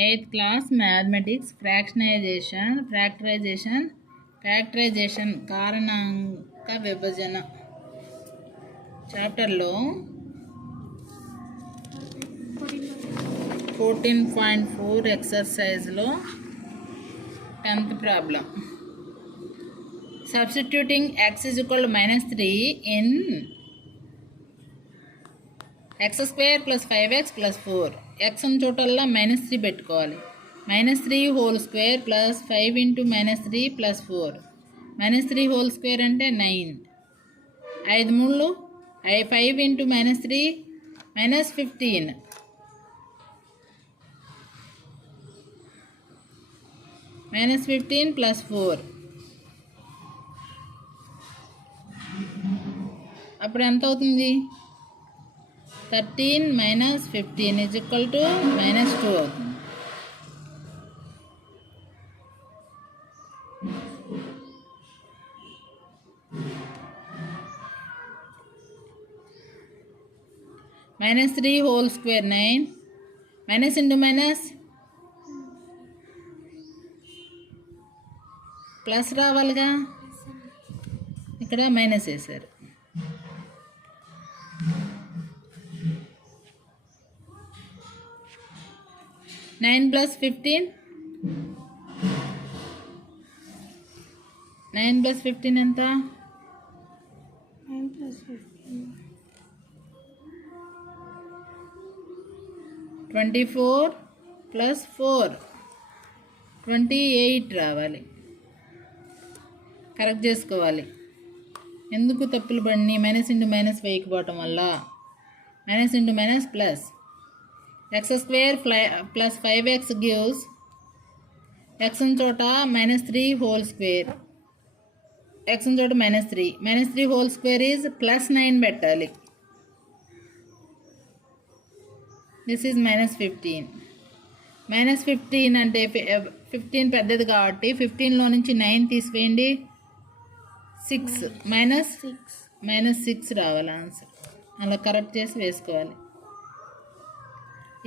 8th class mathematics factorisation కారణాంక విభజన చాప్టర్లో 14.4 ఎక్సర్సైజ్లో 10th problem. Substituting x is equal to -3 in x square plus 5x plus 4. x ఉన్న చోటల్లా -3 పెట్టుకోవాలి. -3 whole square plus 5 into -3 plus 4. -3 whole square అంటే 9. 5 3 5 into -3 -15. -15 plus 4. అప్పుడు ఎంత అవుతుంది? 13 minus 15 is equal to -2 అవుతుంది. -3 whole square 9. Minus into minus plus రావాలిగా, ఇక్కడ minus వేశారు. నైన్ ప్లస్ 15 ఎంత? 24 ప్లస్ 4 28 రావాలి. కరెక్ట్ చేసుకోవాలి. ఎందుకు తప్పులు పడినాయి? మైనస్ ఇంటూ మైనస్ వేయకపోవటం వల్ల. Minus into minus plus. x square plus 5x gives x ఉన్న చోట -3 హోల్ స్క్వేర్, x ఉన్న చోట -3. -3 హోల్ స్క్వేర్ ఈజ్ +9 పెట్టాలి. This is -15. -15 అంటే 15 పెద్దది కాబట్టి 15లో నుంచి 9 తీసివేయండి. 6 -6 రావాలి ఆన్సర్. అలా కరెక్ట్ చేసి వేసుకోవాలి.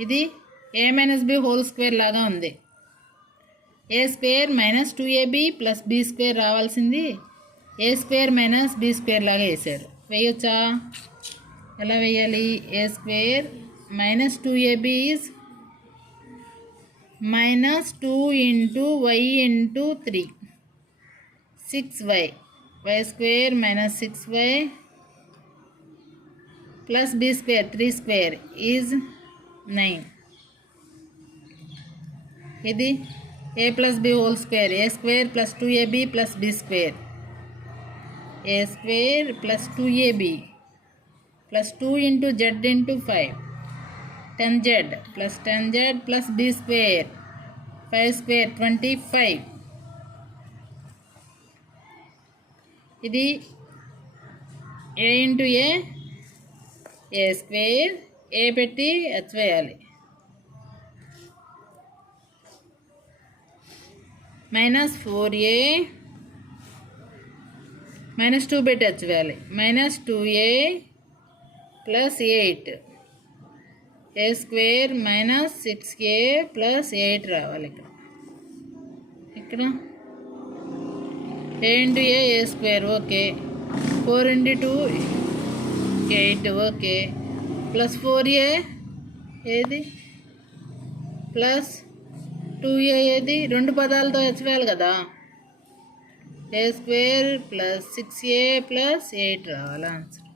ఇది a - b హోల్ స్క్వేర్ లాగా ఉంది. a square -2ab plus b square రావాల్సింది a స్క్వేర్ - b స్క్వేర్ లాగా వేసారు. వేయొచ్చా? ఎలా వేయాలి? a square -2ab is -2 into y into 3 6y. y square -6y plus b square 3 square is 9. ఇది a plus b whole square. a square plus 2ab plus b square. a square plus 2ab plus 2 into z into 5 10z plus 10z plus b square 5 square 25. ఇది a into a square ఏ పెట్టి H వేయాలి. -4a -2 పెట్టి H వేయాలి. -2a plus 8 a square -6a plus 8 రావాలి. ఇక్కడ a into a square okay. 4 into 2 8 okay. Plus 4a ఏది? Plus 2a ఏది? రెండు పదాలతో హెచ్చవేయాలి కదా. a square plus 6a plus 8 రావాలి ఆన్సర్.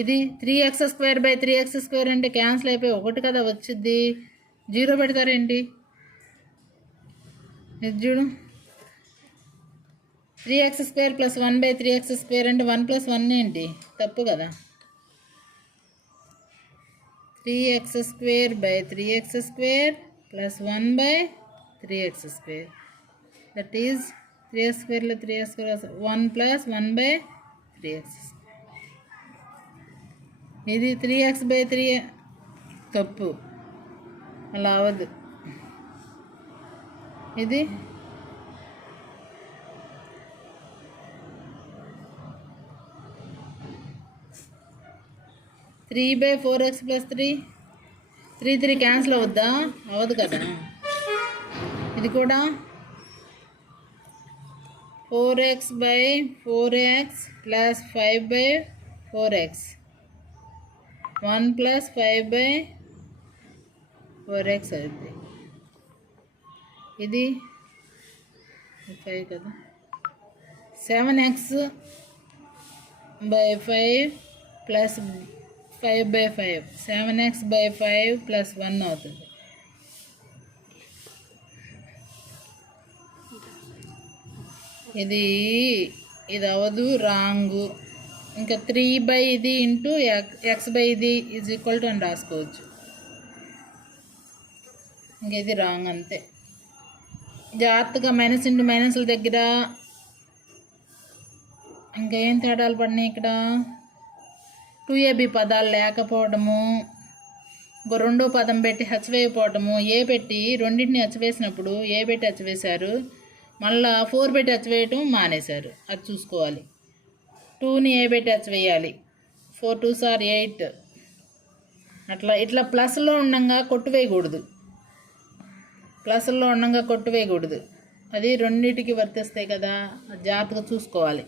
ఇది 3x square by 3x square అంటే క్యాన్సిల్ అయిపోయి 1 కదా వచ్చింది. 0 పెడతారేంటి? ఇది చూడు. 3x square plus 1 by 3x square అంటే 1 + 1 ఏంటి? తప్పు కదా. 3x square by 3x square plus 1 by 3x square that is 3x స్క్వేర్లో 3x square 1 plus 1 by 3x square. ఇది 3x బై 3 తప్పు, అలా అవ్వదు. ఇది 3 బై 4x ప్లస్ 3 3 3 క్యాన్సిల్ అవుద్దా? అవ్వదు కదా. ఇది కూడా 4x/4x plus 5/4x 1 plus 5/4x అవుతుంది. ఇది 5 కదా. 7x/5 ప్లస్ 5/5 7x/5 ప్లస్ 1 అవుతుంది. ఇది అవ్వదు, రాంగు. ఇంకా 3 ఇది ఇంటూ x ఇది ఈజ్ ఈక్వల్ టు అని రాసుకోవచ్చు. ఇంక ఇది రాంగ్ అంతే. జాగ్రత్తగా మైనస్ ఇంటూ మైనస్ల దగ్గర ఇంకేం తేడాలు పడినాయి ఇక్కడ. 2ab పదాలు లేకపోవడము, ఇంకో రెండో పదం పెట్టి హెచ్చవేయపోవటము. ఏ పెట్టి రెండింటిని హెచ్చవేసినప్పుడు ఏ పెట్టి హెచ్చవేశారు, మళ్ళా 4 పెట్టి హెచ్చవేయటం మానేశారు. అది చూసుకోవాలి. 2ని ఏ పెట్టి హెచ్చవేయాలి. 4 2s are 8. ఇట్లా ప్లస్లో ఉండగా కొట్టువేయకూడదు. ప్లస్లో ఉండగా కొట్టువేయకూడదు. అది రెండింటికి వర్తిస్తాయి కదా, జాగ్రత్తగా చూసుకోవాలి.